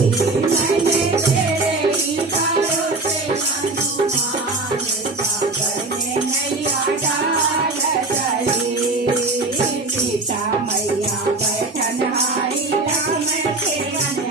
मैंने तेरे भरोसे हनुमान सागर में नैया डाल चली। सीता मैया बैठन हारी राम के वन